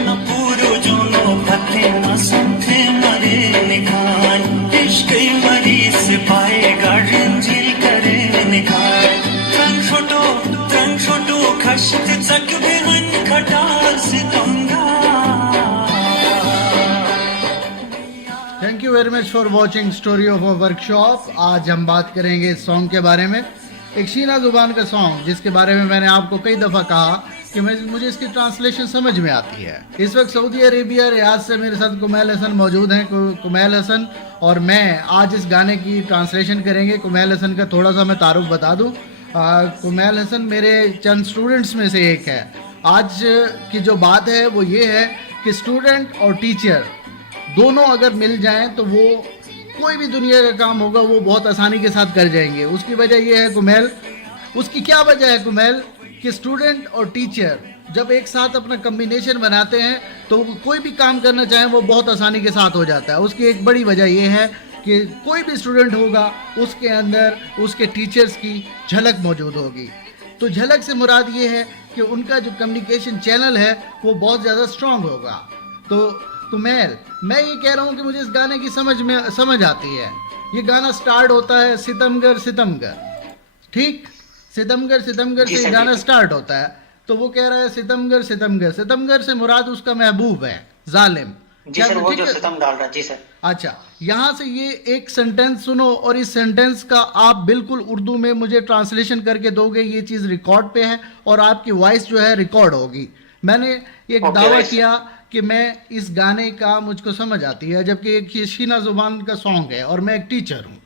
न पूरो जोनो भथे न संथे मरे निखान इश्क मरीज से पाएगा रंजिल करे निखान त्रंग छोटो खश्त चक बेहन खटाल सितंगा। Thank you very much for watching story of a workshop. आज हम बात करेंगे इस सॉन्ग के बारे में, एक शीना जुबान का सॉन्ग जिसके बारे में मैंने आपको कई दफ़ा कहा कि मुझे इसकी ट्रांसलेशन समझ में आती है। इस वक्त सऊदी अरेबिया रियाद से मेरे साथ कुमैल हसन मौजूद हैं। कुमैल हसन और मैं आज इस गाने की ट्रांसलेशन करेंगे। कुमैल हसन का थोड़ा सा मैं तारुफ बता दूं। कुमैल हसन मेरे चंद स्टूडेंट्स में से एक है। आज की जो बात है वो ये है कि स्टूडेंट और टीचर दोनों अगर मिल जाएं तो वो कोई भी दुनिया का काम होगा वो बहुत आसानी के साथ कर जाएंगे। उसकी वजह ये है कुमैल, उसकी क्या वजह है कुमैल, कि स्टूडेंट और टीचर जब एक साथ अपना कम्बिनेशन बनाते हैं तो कोई भी काम करना चाहें वो बहुत आसानी के साथ हो जाता है। उसकी एक बड़ी वजह ये है कि कोई भी स्टूडेंट होगा उसके अंदर उसके टीचर्स की झलक मौजूद होगी। तो झलक से मुराद ये है कि उनका जो कम्युनिकेशन चैनल है वो बहुत ज़्यादा स्ट्रांग होगा। तो कुमैल, मैं ये कह रहा हूँ कि मुझे इस गाने की समझ आती है। ये गाना स्टार्ट होता है सितमगर सितमगर, ठीक, सितमगर सितमगर से गाना स्टार्ट होता है। तो वो कह रहा है सितमगर सितमगर, सितमगर से मुराद उसका महबूब है जालिम। जी सर, वो जो सितम डाल रहा है। जी सर। अच्छा, यहाँ से ये एक सेंटेंस सुनो और इस सेंटेंस का आप बिल्कुल उर्दू में मुझे ट्रांसलेशन करके दोगे। ये चीज़ रिकॉर्ड पे है और आपकी वॉइस जो है रिकॉर्ड होगी। मैंने एक दावा किया कि मैं इस गाने का मुझको समझ आती है, जबकि एक ये शीना जुबान का सॉन्ग है और मैं एक टीचर हूँ।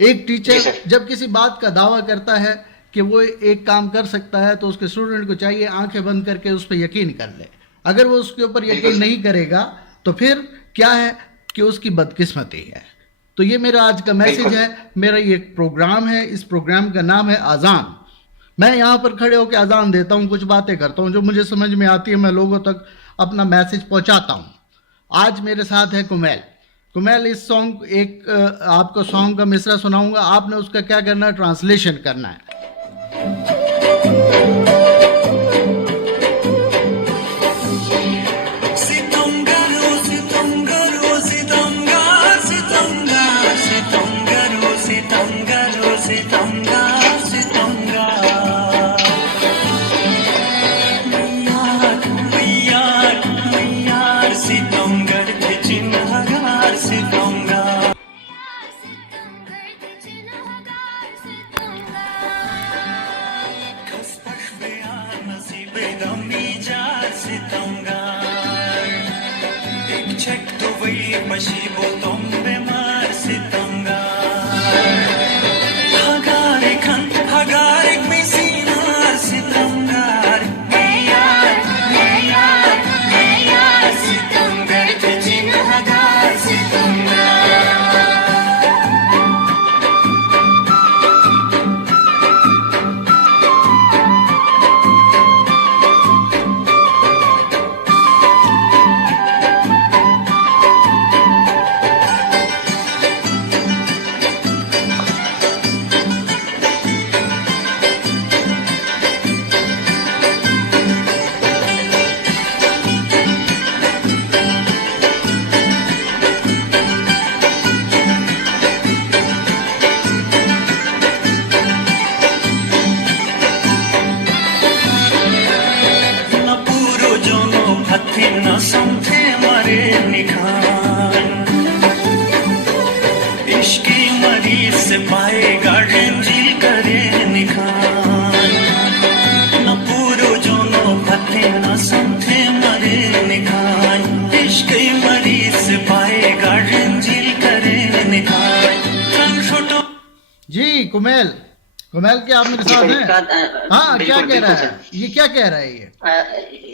एक टीचर जब किसी बात का दावा करता है कि वो एक काम कर सकता है तो उसके स्टूडेंट को चाहिए आंखें बंद करके उस पर यकीन कर ले। अगर वो उसके ऊपर यकीन नहीं करेगा तो फिर क्या है कि उसकी बदकिस्मती है। तो ये मेरा आज का मैसेज है। मेरा ये प्रोग्राम है, इस प्रोग्राम का नाम है अजान। मैं यहाँ पर खड़े होकर अजान देता हूँ, कुछ बातें करता हूँ जो मुझे समझ में आती है, मैं लोगों तक अपना मैसेज पहुँचाता हूँ। आज मेरे साथ है कुमैल। कुमैल, इस सॉन्ग एक आपको सॉन्ग का मिसरा सुनाऊंगा, आपने उसका क्या करना है, ट्रांसलेशन करना है। जी कुमैल, कुमैल क्या आप मेरे साथ हैं? हाँ, क्या कह रहा है ये, क्या कह रहा है ये?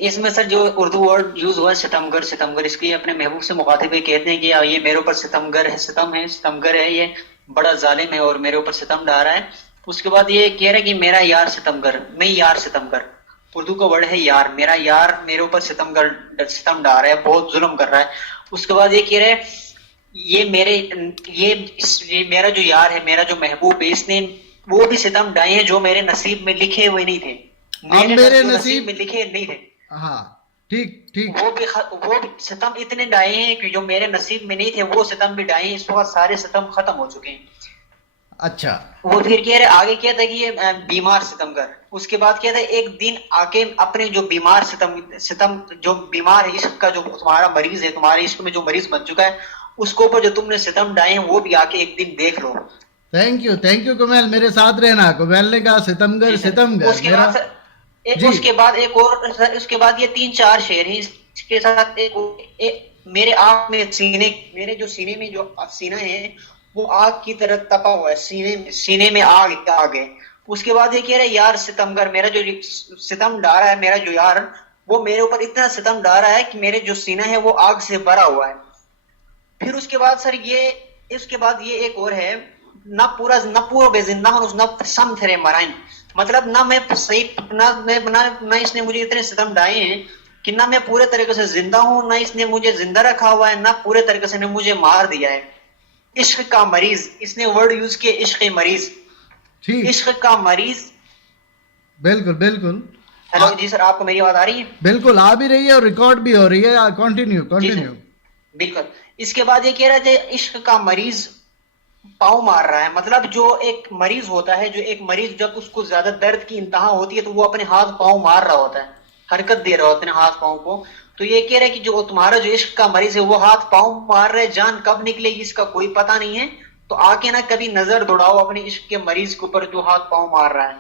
इसमें सर जो उर्दू वर्ड यूज हुआ है सितमगर, सितमगर, इसकी अपने महबूब से मुखातिब कहते हैं कि ये मेरे ऊपर सितमगर है, सितमगर है, ये बड़ा जालिम है और मेरे ऊपर सितम डाल रहा है। उसके बाद ये कह रहा है कि मेरा यार सितमगर, मैं यार सितमगर, उर्दू का वर्ड है यार, मेरा यार मेरे ऊपर सितम डाल रहा है, बहुत जुल्म कर रहा है। उसके बाद ये कह रहे हैं ये मेरा जो यार है, मेरा जो महबूब है, इसने वो भी सितम डाए हैं जो मेरे नसीब में लिखे हुए नहीं थे। अब मेरे जो नसीब में लिखे नहीं थे, हाँ ठीक ठीक। वो भी सितम इतने डाए हैं कि जो मेरे नसीब में नहीं थे वो सितम भी डाए हैं। इस वक्त सारे सितम खत्म हो चुके हैं। अच्छा, वो फिर कह रहे आगे क्या था कि ये बीमार सितमगर, उसके बाद क्या था एक दिन आके अपने जो बीमार सितम जो बीमार है इश्क का, जो तुम्हारा मरीज है, तुम्हारे इश्क में जो मरीज बन चुका है, उसके ऊपर जो तुमने सितम डाए हैं वो भी आके एक दिन देख लो। थैंक यू कुमैल, मेरे साथ रहना। कुमैल ने कहा सितमगर सितमगर। उसके बाद एक और सर, उसके बाद ये 3-4 शेर हैं। इसके साथ मेरे आग में सीने, मेरे जो सीने में जो सीना है वो आग की तरह तपा हुआ है, सीने में आग है। उसके बाद ये कह रहा है यार सितमगर, मेरा जो सितम डारा है, मेरा जो यार वो मेरे ऊपर इतना सितम डारा है कि मेरे जो सीना है वो आग से भरा हुआ है। फिर उसके बाद सर इसके बाद ये एक और है, ना पूरा बेजिंदा हूं ना सम थे मराइन, मतलब ना मैं सही ना इसने मुझे इतने सितम डाए हैं कि ना मैं पूरे तरीके से जिंदा हूं, ना इसने मुझे जिंदा रखा हुआ है, ना पूरे तरीके से ने मुझे मार दिया है। इश्क का मरीज, इसने वर्ड यूज किया इश्क मरीज, इश्क का मरीज। बिल्कुल बिल्कुल। हेलो जी सर, आपको मेरी आवाज आ रही है? बिल्कुल आ भी रही है और रिकॉर्ड भी हो रही है। कंटिन्यू बिल्कुल। इसके बाद ये कह रहा है इश्क का मरीज पाँव मार रहा है, मतलब जो एक मरीज होता है, जो एक मरीज जब उसको ज्यादा दर्द की इंतहा होती है तो वो अपने हाथ पाँव मार रहा होता है, हरकत दे रहा होता है हाथ पाँव को। तो ये कह रहा है कि जो तुम्हारा जो इश्क का मरीज है वो हाथ पाँव मार रहा है, जान कब निकलेगी इसका कोई पता नहीं है। तो आके ना कभी नजर दौड़ाओ अपने इश्क के मरीज के ऊपर जो हाथ पाँव मार रहा है।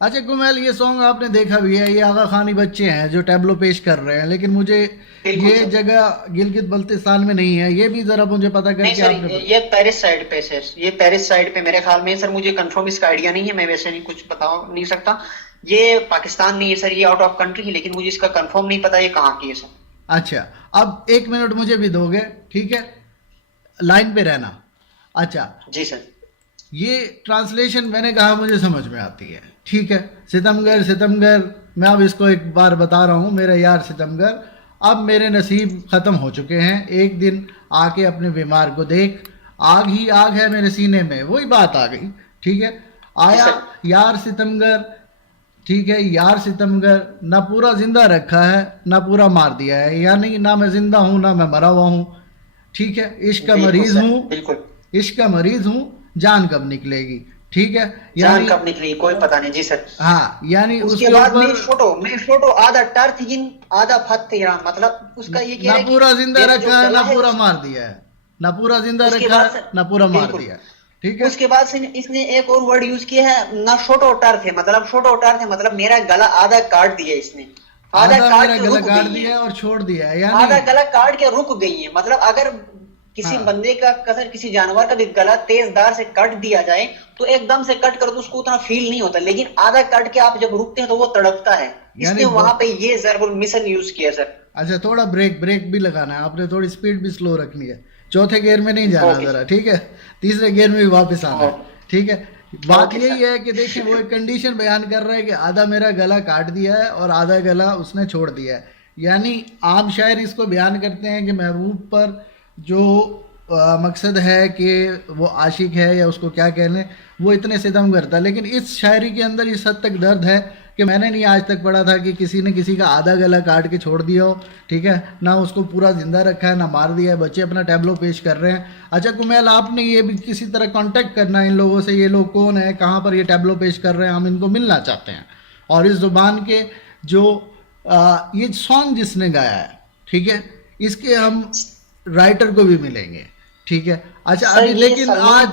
अच्छा कुमैल, ये सॉन्ग आपने देखा भी है, ये आगा खानी बच्चे हैं जो टैब्लो पेश कर रहे हैं, लेकिन मुझे ये जगह गिलगित बल्तिस्तान में नहीं है, ये भी जरा मुझे पता करके आपने। ये पेरिस साइड पे सर, ये पेरिस साइड पे मेरे ख्याल में सर, मुझे कंफर्म इसका आइडिया नहीं है, मैं वैसे नहीं कुछ बता नहीं सकता। ये पाकिस्तान नहीं है सर, ये आउट ऑफ कंट्री है, लेकिन मुझे इसका कंफर्म नहीं पता ये कहाँ की है सर। अच्छा, अब 1 मिनट मुझे भी दोगे? ठीक है, लाइन पे रहना। अच्छा जी सर। ये ट्रांसलेशन मैंने कहा मुझे समझ में आती है, ठीक है। सितमगर, मैं अब इसको एक बार बता रहा हूँ, मेरा यार सितमगर, अब मेरे नसीब ख़त्म हो चुके हैं, एक दिन आके अपने बीमार को देख, आग ही आग है मेरे सीने में, वही बात आ गई, ठीक है। आया यार सितमगर, ठीक है, यार सितमगर, ना पूरा जिंदा रखा है ना पूरा मार दिया है, यानी ना मैं जिंदा हूँ ना मैं मरा हुआ हूँ, ठीक है। इश्क का मरीज हूँ, इश्क का मरीज हूँ, जान कब निकलेगी, ठीक है, जान कब निकलेगी कोई पता नहीं। जी सर। हाँ, यानी उसके बाद मेरी फोटो आधा टर्थिन आधा फत्तीरान, मतलब उसका ये क्या है, ना पूरा जिंदा रखा है ना पूरा मार दिया है, ना पूरा जिंदा रखा है ना पूरा मार दिया है, ठीक है। उसके बाद इसने एक और वर्ड यूज किया है, ना छोटो टर्थ है, मतलब मेरा गला आधा काट दिया इसने, आधा गला काट दिया और छोड़ दिया है, यानी आधा गला काट के रुक गई है। मतलब अगर किसी बंदे का किसी जानवर का भी गला तेजदार से कट दिया जाए तो एकदम से कट कर तो उसको उतना फील नहीं होता, लेकिन आधा कट के आप जब रुकते हैं तो वो तड़पता है। इसने वहां पे ये ज़रूर मिशन यूज किया सर। अच्छा, थोड़ा ब्रेक भी लगाना है आपने, थोड़ी स्पीड भी स्लो रखनी है, चौथे गियर में नहीं जाना जरा, ठीक है, तीसरे गियर में भी वापस आना है, ठीक है। बात यही है कि देखिए वो एक कंडीशन बयान कर रहा है कि आधा मेरा गला काट दिया है और आधा गला उसने छोड़ दिया है, यानी आम शायर इसको बयान करते हैं कि महबूब पर जो मकसद है कि वो आशिक है या उसको क्या कह लें, वो इतने सितम करता है। लेकिन इस शायरी के अंदर इस हद तक दर्द है कि मैंने नहीं आज तक पढ़ा था कि किसी ने किसी का आधा गला काट के छोड़ दिया हो, ठीक है, ना उसको पूरा जिंदा रखा है ना मार दिया है, बच्चे अपना टैबलो पेश कर रहे हैं। अच्छा कुमैल, आपने ये भी किसी तरह कांटेक्ट करना है इन लोगों से, ये लोग कौन है, कहाँ पर ये टैबलो पेश कर रहे हैं, हम इनको मिलना चाहते हैं, और इस ज़ुबान के जो ये सॉन्ग जिसने गाया है, ठीक है, इसके हम राइटर को भी मिलेंगे, ठीक है। अच्छा अभी लेकिन आज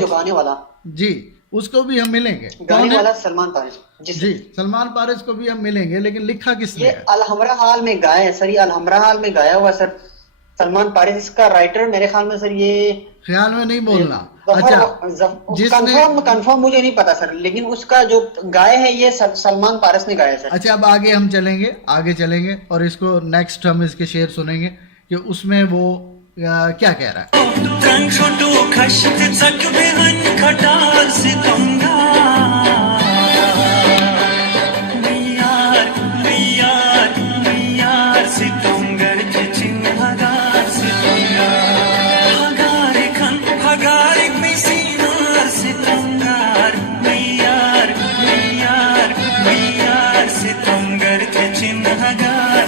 जो गाने वाला जी उसको भी हम मिलेंगे, गाने वाला सलमान पारिस जी सलमान पारिस को भी हम मिलेंगे, लेकिन लिखा किसने है? अलहमरा हाल में गाया है सर, ये अलहमरा हाल में गाया हुआ सर सलमान पारिस। इसका राइटर मेरे ख्याल में सर, ये ख्याल में नहीं बोलना, अच्छा कंफर्म मुझे नहीं पता सर, लेकिन उसका जो गाया है ये सलमान पारिस ने गाया सर। अच्छा अब आगे हम आगे चलेंगे और इसको नेक्स्ट हम इसके शेर सुनेंगे कि उसमें वो क्या कह रहा है।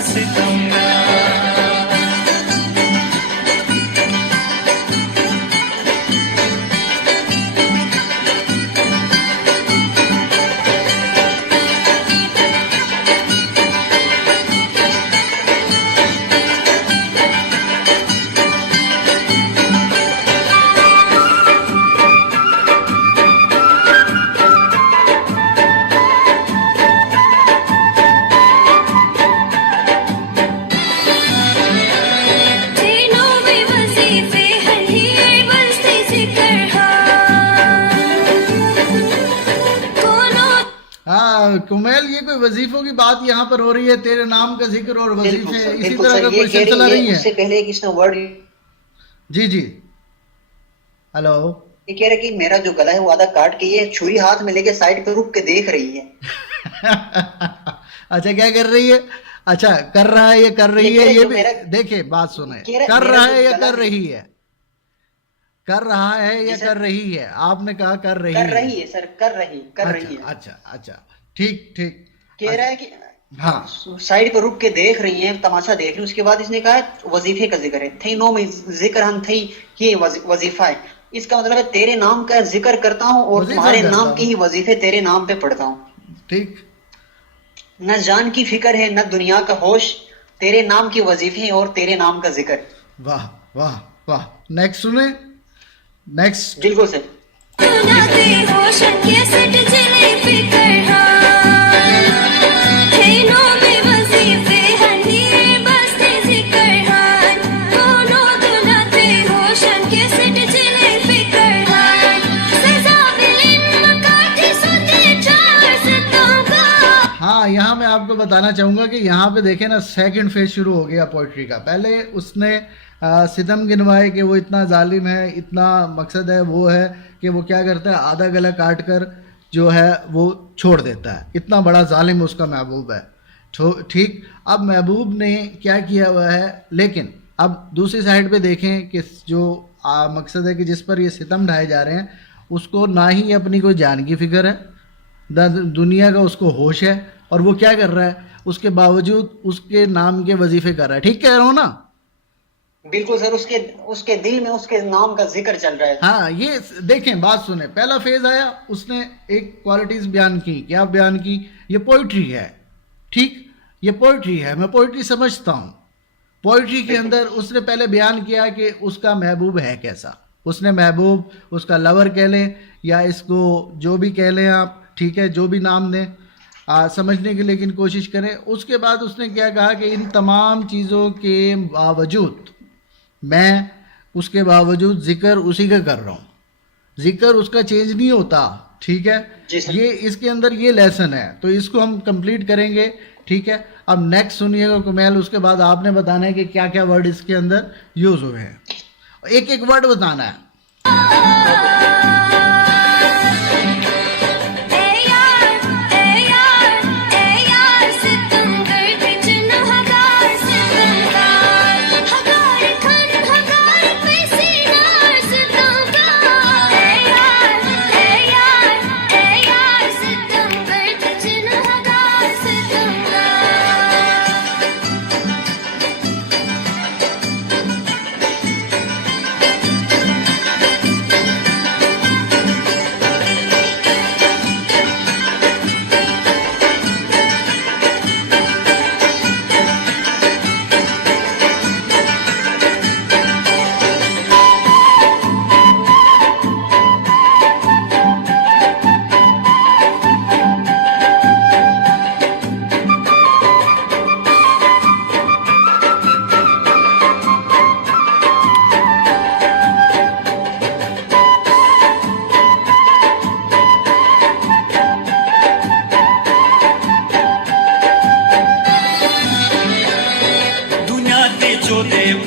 सितमगर दिनों में वजीफे हलीर बस्ती जिक्र कोनो हाँ कुमेल, ये कोई वजीफों की बात यहाँ पर हो रही है, तेरे नाम का जिक्र और बिल्कुल वजीफे सर, इसी बिल्कुल तरह सर, का ये कोई कह सिलसिला रही नहीं है। है। उससे पहले कि इसने वर्ड जी जी, हेलो। ये कह रहा है कि मेरा जो गला है वो आधा काट के ये छुरी हाथ में लेके साइड पे रुक के देख रही है। अच्छा, क्या कर रही है? अच्छा, कर रहा है, ये कर रही ये है, कह ये जो भी मेरा- देखिए, बात सुने, कह रहा- कर मेरा रहा जो है या गला कर है- रही है? कर रहा है या जी सर। कर रही है? आपने कहा कर रही कर है। रही है सर, कर रही अच्छा है। अच्छा अच्छा, ठीक ठीक। कह रहा है कि हाँ साइड पर रुक के देख रही है, तमाशा देख रही है। उसके बाद इसने कहा वजीफे का जिक्र है, थई नो में जिक्र हम थई, ये वजीफा है। इसका मतलब है तेरे नाम का जिक्र करता हूँ और वजीफा तुम्हारे करता नाम हूँ। के ही वजीफे तेरे नाम पे पढ़ता हूँ। ठीक। न जान की फिक्र है न दुनिया का होश, तेरे नाम के वजीफे हैं और तेरे नाम का जिक्र। वाह वाह वाह। नेक्स्ट सुने, नेक्स्ट। बिल्कुल सर। सुनाते होशन के सट चले फिकर दिनों में वजीफे हलीर बस्ती जिक्र कोनो सुनाते होशन के सट चले फिकर सजा मिलन मकाते सोते चार सितों का। हाँ, यहाँ मैं आपको बताना चाहूँगा कि यहाँ पे देखें ना, सेकंड फेज शुरू हो गया पोइट्री का। पहले उसने सितम गिनवाए कि वो इतना जालिम है, इतना मकसद है वो है कि वो क्या करता है, आधा गला काट कर जो है वो छोड़ देता है। इतना बड़ा जालिम उसका महबूब है। ठीक। अब महबूब ने क्या किया हुआ है, लेकिन अब दूसरी साइड पे देखें कि जो मकसद है कि जिस पर ये सितम ढाए जा रहे हैं, उसको ना ही अपनी कोई जान की फिक्र है, ना दुनिया का उसको होश है, और वो क्या कर रहा है, उसके बावजूद उसके नाम के वजीफे कर रहा है। ठीक कह रहा हूँ ना? बिल्कुल सर, उसके दिल में उसके नाम का जिक्र चल रहा है। हाँ, ये देखें, बात सुने। पहला फेज आया, उसने एक क्वालिटीज बयान की। क्या बयान की? ये पोइट्री है। ठीक, ये पोइट्री है, मैं पोइट्री समझता हूँ। पोइट्री के अंदर उसने पहले बयान किया कि उसका महबूब है कैसा। उसने महबूब, उसका लवर कह लें या इसको जो भी कह लें आप, ठीक है, जो भी नाम दें, समझने की लेकिन कोशिश करें। उसके बाद उसने क्या कहा कि इन तमाम चीज़ों के बावजूद मैं उसके बावजूद जिक्र उसी का कर रहा हूँ, जिक्र उसका चेंज नहीं होता। ठीक है, जी सर। ये इसके अंदर ये लेसन है, तो इसको हम कंप्लीट करेंगे। ठीक है, अब नेक्स्ट सुनिएगा कुमेल, उसके बाद आपने बताना है कि क्या क्या वर्ड इसके अंदर यूज हुए हैं। एक एक वर्ड बताना है।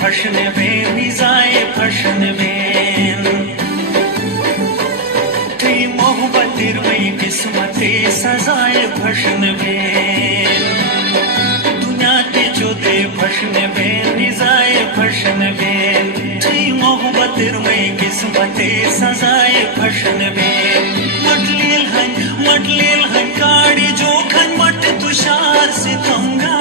फशन में निजाए फशन में थी मोहब्बत में किस्मते सजाए फशन में दुनिया के जो दे फशन में निजाए फशन में थी मोहब्बत में किस्मते सजाए फशन में मटलेल हन काड़ी जो खन मट तुषार सितमगा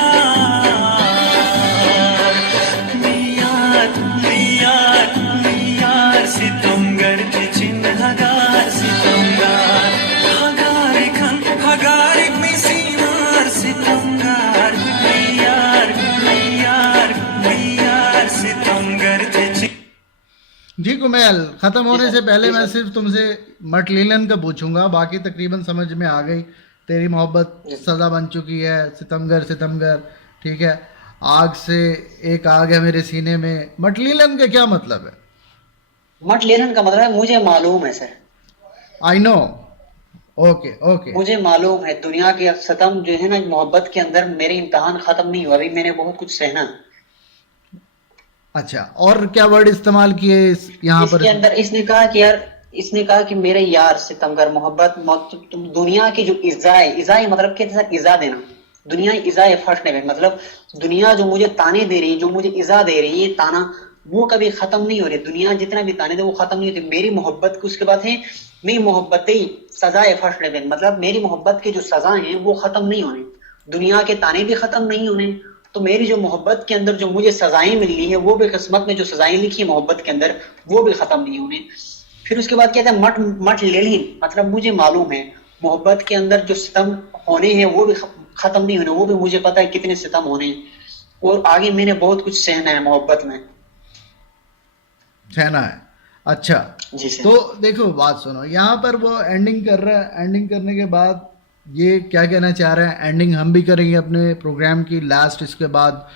जी कुमेल, खत्म होने जी से सर, पहले जी मैं सर। सिर्फ तुमसे मटलीलन का पूछूंगा, बाकी तकरीबन समझ में आ गई। तेरी मोहब्बत सदा बन चुकी है, सितमगर सितमगर, ठीक है। आग से एक आग है मेरे सीने में, मटलीलन का क्या मतलब है? मट लेलन का मतलब है मुझे मालूम है sir, I know. Okay okay. मुझे मालूम है दुनिया के सितम जो है ना मोहब्बत के अंदर, मेरे इम्तहान खत्म नहीं हुआ, अभी मैंने बहुत कुछ सहना। अच्छा, और क्या वर्ड इस्तेमाल किए यहाँ पर? इसके अंदर इसने कहा कि यार, इसने कहा कि मेरे यार सितमगर मोहब्बत तुम दुनिया की जो इजाए मतलब क्या सर, इजा देना, दुनिया इजाए फटने में मतलब दुनिया जो मुझे ताने दे रही है, जो मुझे इजा दे रही है, ये ताना वो कभी खत्म नहीं हो रही। दुनिया जितना भी ताने दे वो खत्म नहीं होती। मेरी मोहब्बत को उसके बाद है, मेरी मोहब्बतें सजाए फटने में मतलब मेरी मोहब्बत की जो सजा है वो खत्म नहीं होने, दुनिया के ताने भी खत्म नहीं होने। तो मेरी जो मोहब्बत के अंदर जो मुझे सजाएं मिल रही है, वो भी किस्मत में जो सजाएं लिखी है मोहब्बत के अंदर, वो भी खत्म नहीं होने। फिर उसके बाद कहते हैं मट मट लेलिन मतलब मुझे मालूम है मोहब्बत के अंदर जो सितम होने हैं वो भी खत्म नहीं होने, वो भी मुझे पता है कितने सितम होने हैं, और आगे मैंने बहुत कुछ सहना है मोहब्बत में। सहना है, अच्छा। जी सर। तो देखो बात सुनो, यहाँ पर वो एंडिंग कर रहा है, एंडिंग करने के बाद ये क्या कहना चाह रहे हैं, एंडिंग हम भी करेंगे अपने प्रोग्राम की लास्ट, इसके बाद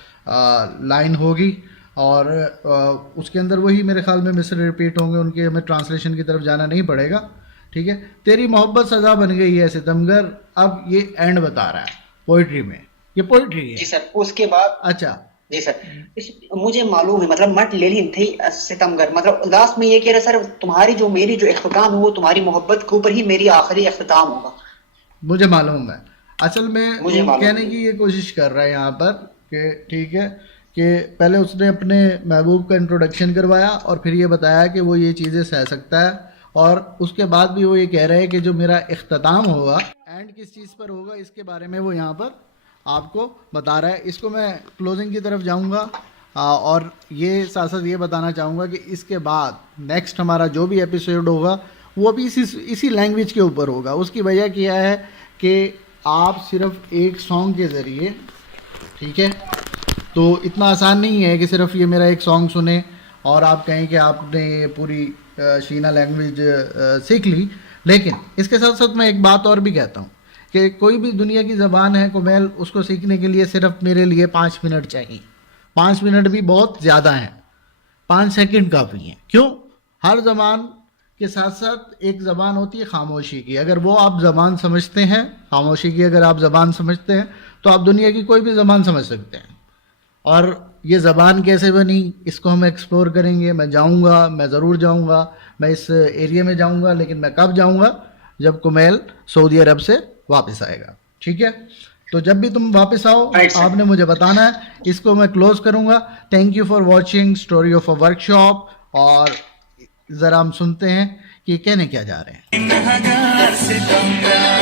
लाइन होगी और उसके अंदर वही मेरे ख्याल में मिसर रिपीट होंगे उनके, हमें ट्रांसलेशन की तरफ जाना नहीं पड़ेगा, ठीक है। तेरी मोहब्बत सजा बन गई है सितमगर, अब ये एंड बता रहा है पोइट्री में, ये पोइट्री है। जी सर। उसके बाद अच्छा, जी सर, मुझे मालूम है मतलब मट लेलिन थी सितमगर मतलब लास्ट में ये कह रहे सर, तुम्हारी जो मेरी जो इख्तिताम है वो तुम्हारी मोहब्बत के ऊपर ही मेरी आखिरी इख्तिताम होगा। मुझे मालूम है। असल में मुझे वो मालूम कहने है। की ये कोशिश कर रहा है यहाँ पर कि ठीक है कि पहले उसने अपने महबूब का इंट्रोडक्शन करवाया और फिर ये बताया कि वो ये चीज़ें सह सकता है, और उसके बाद भी वो ये कह रहा है कि जो मेरा इख्तिताम होगा, एंड किस चीज़ पर होगा, इसके बारे में वो यहाँ पर आपको बता रहा है। इसको मैं क्लोजिंग की तरफ जाऊँगा और ये साथ साथ ये बताना चाहूँगा कि इसके बाद नेक्स्ट हमारा जो भी एपिसोड होगा वो भी इसी लैंग्वेज के ऊपर होगा। उसकी वजह क्या है कि आप सिर्फ एक सॉन्ग के ज़रिए, ठीक है, तो इतना आसान नहीं है कि सिर्फ ये मेरा एक सॉन्ग सुने और आप कहें कि आपने ये पूरी शीना लैंग्वेज सीख ली। लेकिन इसके साथ साथ मैं एक बात और भी कहता हूँ कि कोई भी दुनिया की ज़बान है कुमेल, उसको सीखने के लिए सिर्फ मेरे लिए 5 मिनट चाहिए। 5 मिनट भी बहुत ज़्यादा हैं, 5 सेकंड काफ़ी हैं। क्यों? हर ज़बान के साथ साथ एक ज़बान होती है खामोशी की। अगर वो आप ज़बान समझते हैं, खामोशी की अगर आप ज़बान समझते हैं, तो आप दुनिया की कोई भी ज़बान समझ सकते हैं। और ये ज़बान कैसे बनी, इसको हम एक्सप्लोर करेंगे। मैं जाऊंगा, मैं ज़रूर जाऊंगा, मैं इस एरिया में जाऊंगा, लेकिन मैं कब जाऊंगा? जब कुमेल सऊदी अरब से वापस आएगा, ठीक है। तो जब भी तुम वापस आओ आपने मुझे बताना है। इसको मैं क्लोज करूंगा। Thank you for watching story of a workshop, और ज़रा हम सुनते हैं कि कहने क्या जा रहे हैं। गुनहगार सितमगर